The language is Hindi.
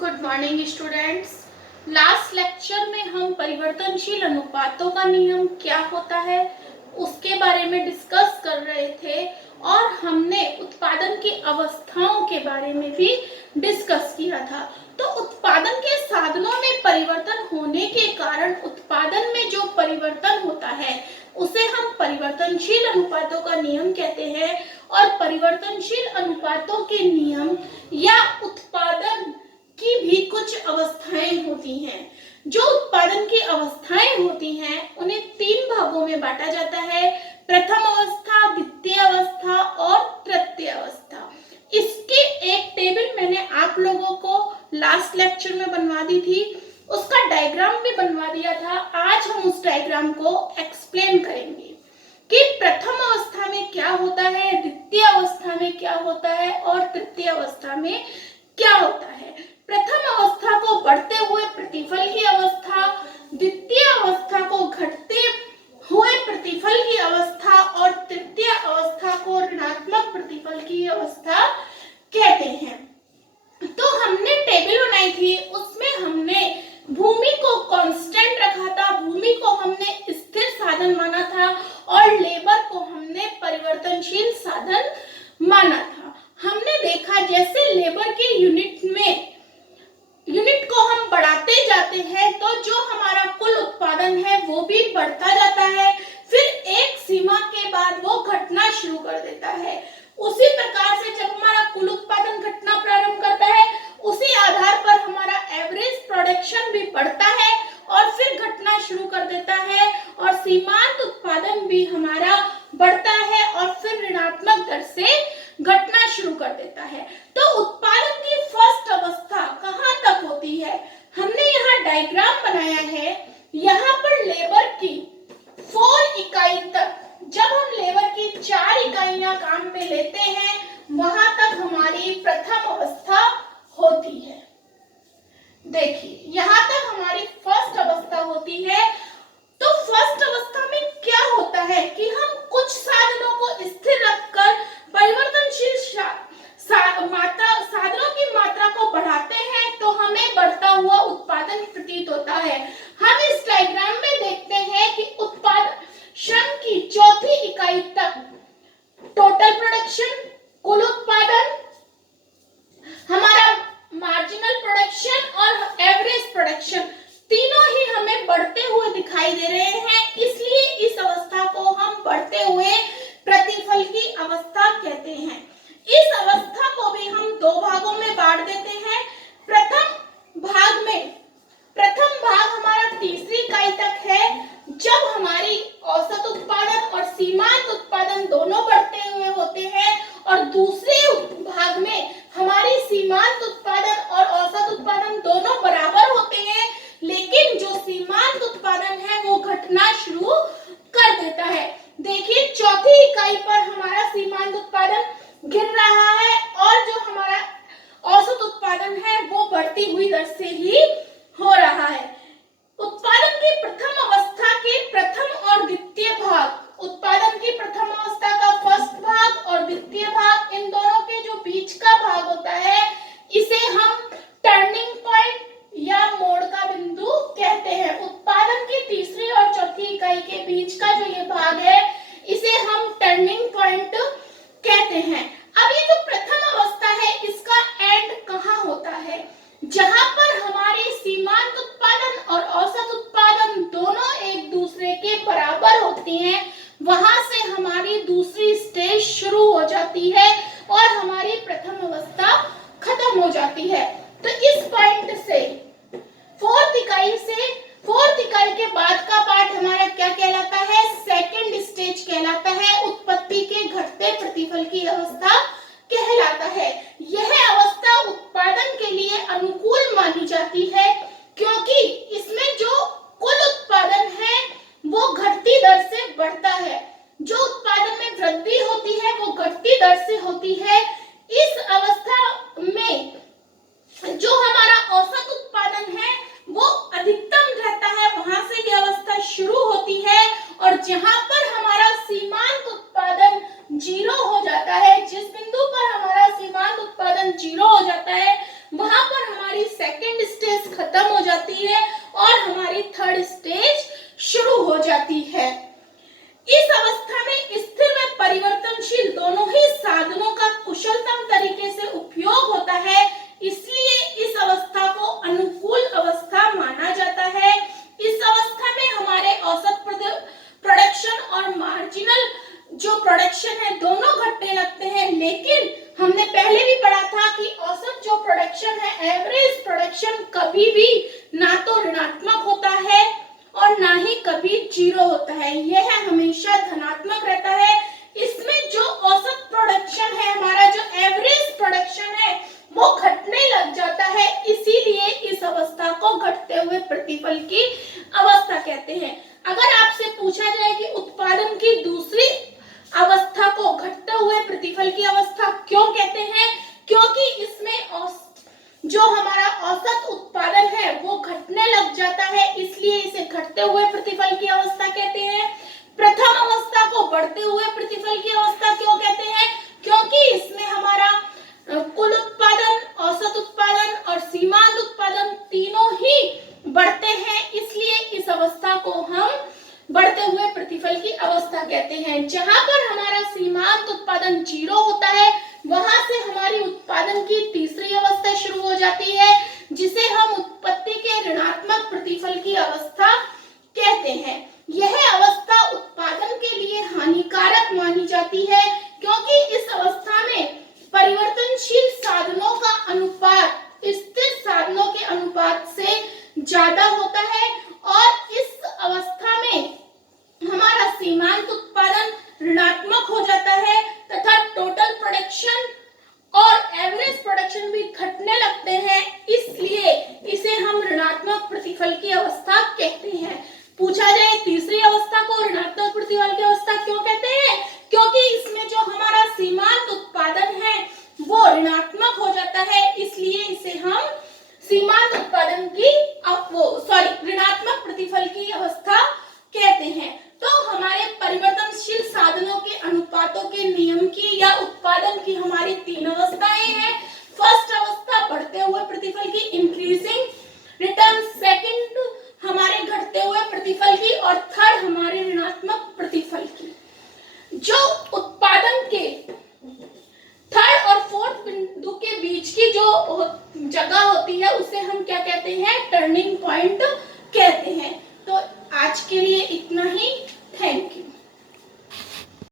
Good morning students. Last lecture में हम परिवर्तनशील अनुपातों का नियम क्या होता है उसके बारे में डिस्कस कर रहे थे और हमने उत्पादन की अवस्थाओं के बारे में भी डिस्कस किया था। तो उत्पादन के साधनों में परिवर्तन होने के कारण उत्पादन में जो परिवर्तन होता है उसे हम परिवर्तनशील अनुपातों का नियम कहते हैं। और परिवर्तनशील अनुपातों के नियम या उत्पादन की भी कुछ अवस्थाएं होती हैं। जो उत्पादन की अवस्थाएं होती हैं उन्हें 3 भागों में बांटा जाता है: प्रथम अवस्था, द्वितीय अवस्था और तृतीय अवस्था। इसके एक टेबल मैंने आप लोगों को लास्ट लेक्चर में बनवा दी थी, उसका डायग्राम भी बनवा दिया था। आज हम उस डायग्राम को एक्सप्लेन करेंगे कि प्रथम अवस्था में क्या होता है, द्वितीय अवस्था में क्या होता है और तृतीय अवस्था में क्या होता है। प्रथम अवस्था को बढ़ते हुए प्रतिफल की अवस्था, द्वितीय अवस्था को घटते हुए प्रतिफल की अवस्था और तृतीय अवस्था को ऋणात्मक प्रतिफल की अवस्था कहते हैं। तो हमने टेबल बनाई थी, उसमें हमने भूमि को कांस्टेंट रखा था, भूमि को हमने स्थिर साधन माना था और लेबर को हमने परिवर्तनशील साधन माना था। हमने देखा जैसे लेबर के यूनिट को हम बढ़ाते जाते हैं तो जो हमारा कुल उत्पादन है वो भी बढ़ता जाता है, फिर एक सीमा के बाद वो घटना शुरू कर देता है। उसी प्रकार से जब हमारा कुल उत्पादन घटना प्रारंभ करता है उसी आधार पर हमारा एवरेज प्रोडक्शन भी बढ़ता है और फिर घटना शुरू कर देता है और सीमांत उत्पादन भी हमारा बढ़ता है और फिर ऋणात्मक दर से घटना शुरू कर देता है। तो उत्पादन की फर्स्ट अवस्था कहां तक होती है? हमने यहाँ डायग्राम बनाया है। यहाँ पर लेबर की 4 इकाई तक, जब हम लेबर की 4 इकाइयां काम में लेते हैं वहां तक हमारी प्रथम अवस्था होती है। देखिए यहाँ तक हमारी फर्स्ट अवस्था होती है। तो फर्स्ट अवस्था में क्या होता है कि हम कुछ साधनों को स्थिर रखकर परिवर्तनशील साधनों की मात्रा को बढ़ाते हैं तो हमें बढ़ता हुआ उत्पादन प्रतीत होता है। हम इस डायग्राम में देखते हैं कि उत्पादन की चौथी इकाई तक टोटल प्रोडक्शन, कुल उत्पादन, हमारा मार्जिनल प्रोडक्शन और एवरेज प्रोडक्शन तीनों ही हमें बढ़ते हुए दिखाई दे रहे हैं। इसलिए इस अवस्था को हम बढ़ते हुए प्रतिफल की अवस्था कहते हैं। इस अवस्था को भी हम 2 भागों में बांट देते हैं। प्रथम भाग हमारा तीसरी इकाई तक है, जब हमारी औसत उत्पादन और सीमांत उत्पादन दोनों बढ़ते हुए होते हैं और दूसरे भाग में हमारी सीमांत उत्पादन और औसत उत्पादन दोनों बराबर होते हैं, लेकिन जो सीमांत उत्पादन है वो घटना शुरू कर देता है। देखिए चौथी इकाई पर हमारा सीमांत उत्पादन गिर रहा है और जो हमारा औसत उत्पादन है वो बढ़ती हुई दर से ही हो रहा है। उत्पादन की प्रथम अवस्था के प्रथम और द्वितीय भाग, उत्पादन की प्रथम अवस्था का फर्स्ट भाग और द्वितीय भाग, इन दोनों के जो बीच का भाग होता है इसे हम टर्निंग पॉइंट या मोड़ का बिंदु कहते हैं। उत्पादन की तीसरी और चौथी इकाई के बीच का जो ये भाग है इसे हम टर्निंग पॉइंट कहते हैं। अब ये जो प्रथम अवस्था है इसका एंड कहाँ होता है? जहां पर हमारे सीमांत उत्पादन और औसत उत्पादन दोनों एक दूसरे के बराबर होती हैं, वहां से हमारी दूसरी स्टेज शुरू हो जाती है और हमारी प्रथम अवस्था खत्म हो जाती है। तो इस पॉइंट से फोर्थ इकाई के बाद का पार्ट हमारा क्या कहलाता है? सेकंड स्टेज कहलाता है, उत्पत्ति के घटते प्रतिफल की अवस्था कहलाता है। यह अवस्था उत्पादन के लिए अनुकूल मानी जाती है क्योंकि इसमें जो कुल उत्पादन है वो घटती दर से बढ़ता है, जो उत्पादन में वृद्धि होती है वो घटती दर से होती है। इस अवस्था में जो हमारा औसत उत्पादन है वो अधिकतम रहता है, वहां से ये अवस्था शुरू होती है और जहां पर हमारा सीमांत उत्पादन 0 हो जाता है, जिस बिंदु पर हमारा सीमांत सेकंड स्टेज खत्म हो जाती है और हमारी थर्ड स्टेज शुरू हो जाती है। इस अवस्था में स्थिर व परिवर्तनशील दोनों ही साधनों का कुशलतम तरीके से उपयोग होता है, इसलिए इस अवस्था को अनुकूल अवस्था माना जाता है। इस अवस्था में हमारे औसत प्रोडक्शन और मार्जिनल जो प्रोडक्शन है दोनों घटने लगते हैं, लेकिन हमने पहले भी पढ़ा था कि औसत जो प्रोडक्शन है, एवरेज प्रोडक्शन, कभी भी ना तो ऋणात्मक होता है और ना ही कभी जीरो होता है, यह हमेशा धनात्मक रहता है। इसमें जो औसत प्रोडक्शन है, हमारा जो एवरेज प्रोडक्शन है, वो घटने लग जाता है, इसीलिए इस अवस्था को घटते हुए प्रतिफल की अवस्था कहते हैं। अगर आपसे पूछा जाए कि उत्पादन की दूसरी अवस्था को घटते हुए प्रतिफल की अवस्था क्यों कहते हैं, क्योंकि इसमें जो हमारा औसत उत्पादन है वो घटने लग जाता है, इसलिए इसे घटते हुए प्रतिफल की अवस्था कहते हैं। प्रथम अवस्था को बढ़ते हुए प्रतिफल की अवस्था क्यों कहते हैं, क्योंकि इसमें हमारा कुल उत्पादन, औसत उत्पादन और सीमांत उत्पादन तीनों ही बढ़ते हैं, इसलिए इस अवस्था को हम बढ़ते हुए प्रतिफल की अवस्था कहते हैं। जहां पर हमारा सीमांत उत्पादन जीरो होता है, वहां से हमारी उत्पादन की तीसरी अवस्था शुरू हो जाती है, जिसे हम उत्पत्ति के ऋणात्मक प्रतिफल की अवस्था कहते हैं। यह अवस्था उत्पादन के लिए हानिकारक मानी जाती है, क्योंकि इस अवस्था में परिवर्तनशील साधनों का अनुपात स्थिर साधनों के अनुपात से ज्यादा होता है और इस अवस्था में हमारा सीमांत उत्पादन ऋणात्मक हो जाता है तथा टोटल प्रोडक्शन और एवरेज प्रोडक्शन भी घटने लगते हैं, इसलिए इसे हम ऋणात्मक प्रतिफल की अवस्था कहते हैं। पूछा जाए तीसरी अवस्था को ऋणात्मक प्रतिफल की अवस्था क्यों कहते हैं, क्योंकि इसमें जो हमारा सीमांत उत्पादन है वो ऋणात्मक हो जाता है, इसलिए इसे हम सीमांत उत्पादन की ऋणात्मक प्रतिफल की अवस्था कहते हैं। तो हमारे परिवर्तनशील साधनों के अनुपातों के नियम की या उत्पादन की हमारी तीन अवस्थाएं हैं। फर्स्ट अवस्था बढ़ते हुए प्रतिफल की, इंक्रीजिंग रिटर्न, सेकंड हमारे घटते हुए प्रतिफल की और थर्ड हमारे ऋणात्मक प्रतिफल की। जो उत्पादन के थर्ड और फोर्थ बिंदु के बीच की जो जगह होती है उसे हम क्या कहते हैं, टर्निंग पॉइंट